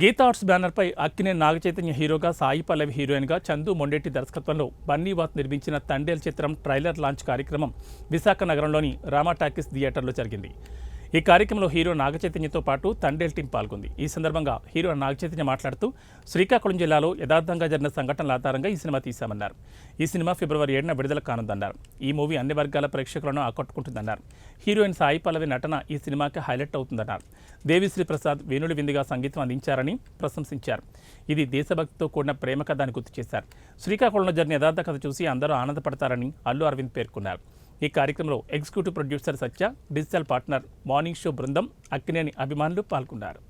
Gita arts బ్యానర్పై అక్కినేని నాగచైతన్య హీరోగా, సాయి పల్లవి హీరోయిన్గా, చందు మొండెట్టి దర్శకత్వంలో బన్నీవాత్ నిర్మించిన తండేల్ చిత్రం ట్రైలర్ లాంచ్ కార్యక్రమం విశాఖ నగరంలోని రామా టాకీస్ థియేటర్లో జరిగింది. ఈ కార్యక్రమంలో హీరో నాగచైతన్యతో పాటు తండేల్ టీం పాల్గొంది. ఈ సందర్భంగా హీరో నాగచైతన్య మాట్లాడుతూ శ్రీకాకుళం జిల్లాలో యథార్థంగా జరిగిన సంఘటనల ఆధారంగా ఈ సినిమా తీశామన్నారు. ఈ సినిమా ఫిబ్రవరి 7న విడుదల కానుందన్నారు. ఈ మూవీ అన్ని వర్గాల ప్రేక్షకులను ఆకట్టుకుంటుందన్నారు. హీరోయిన్ సాయి పల్లవి నటన ఈ సినిమాకి హైలైట్ అవుతుందన్నారు. దేవిశ్రీ ప్రసాద్ వేణుడి విందుగా సంగీతం అందించారని ప్రశంసించారు. ఇది దేశభక్తితో కూడిన ప్రేమ కథ అని గుర్తు చేశారు. శ్రీకాకుళంలో జరిగిన యథార్థ కథ చూసి అందరూ ఆనందపడతారని అల్లు అరవింద్ పేర్కొన్నారు. ఈ కార్యక్రమంలో ఎగ్జిక్యూటివ్ ప్రొడ్యూసర్ సత్య, డిజిటల్ పార్ట్నర్ మార్నింగ్ షో బృందం, అక్కినేని అభిమానులు పాల్గొన్నారు.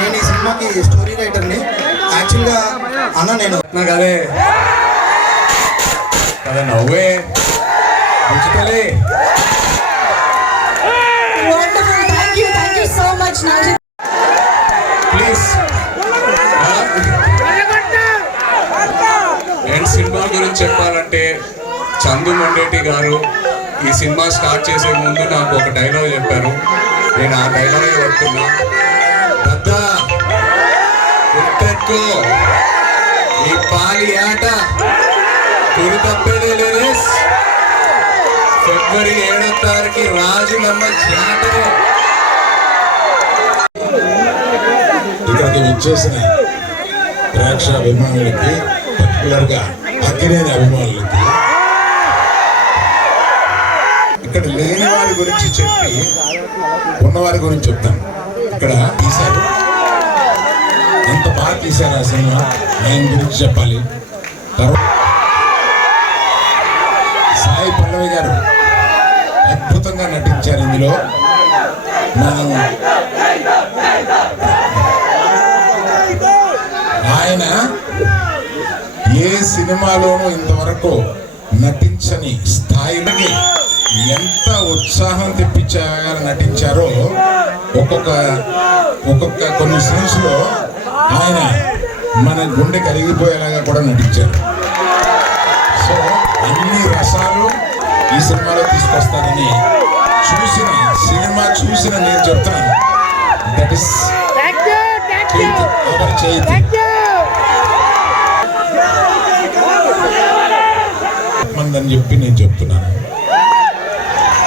నేను ఈ సినిమాకి స్టోరీ రైటర్ని. యాక్చువల్గా అన్న నేను కదే కదా నవ్వే ఉంచుతలే. ప్లీజ్ నేను సినిమా గురించి చెప్పాలంటే చందు మొండేటి గారు ఈ సినిమా స్టార్ట్ చేసే ముందు నాకు ఒక డైలాగ్ చెప్పారు. నేను ఆ డైలాగ్ పడుతున్నా. పెద్ద గుర్తెక్కో ఈ పాలి ఆట గురి తప్పేదే లేదే. ఫిబ్రవరి 7వ తారీఖు రాజులమ్మ జాతర. ఇక్కడికి విచ్చేసిన ప్రేక్షక అభిమానులకి, పర్టికులర్గా అక్కినేని అభిమానులకి, ఇక్కడ లేని వారి గురించి చెప్పి ఉన్నవారి గురించి చెప్తాను. ఇక్కడ తీశారు, ఎంత బాగా తీశారు ఆ సినిమా, ఆయన గురించి చెప్పాలి. తర్వాత సాయి పల్లవి గారు అద్భుతంగా నటించారు ఇందులో. ఆయన ఏ సినిమాలోనూ ఇంతవరకు నటించని స్థాయికి ఎంత ఉత్సాహం తెప్పించగా నటించారో ఒక్కొక్క కొన్ని సీన్స్ లో ఆయన మన గుండె కరిగిపోయేలాగా కూడా నటించారు. సో అన్ని రసాలు ఈ సినిమాలో తీసుకొస్తారని సినిమా చూసిన నేను చెప్తున్నాను. దట్ ఇస్ అవర్ చైతన్య అని చెప్పి నేను చెప్తున్నాను.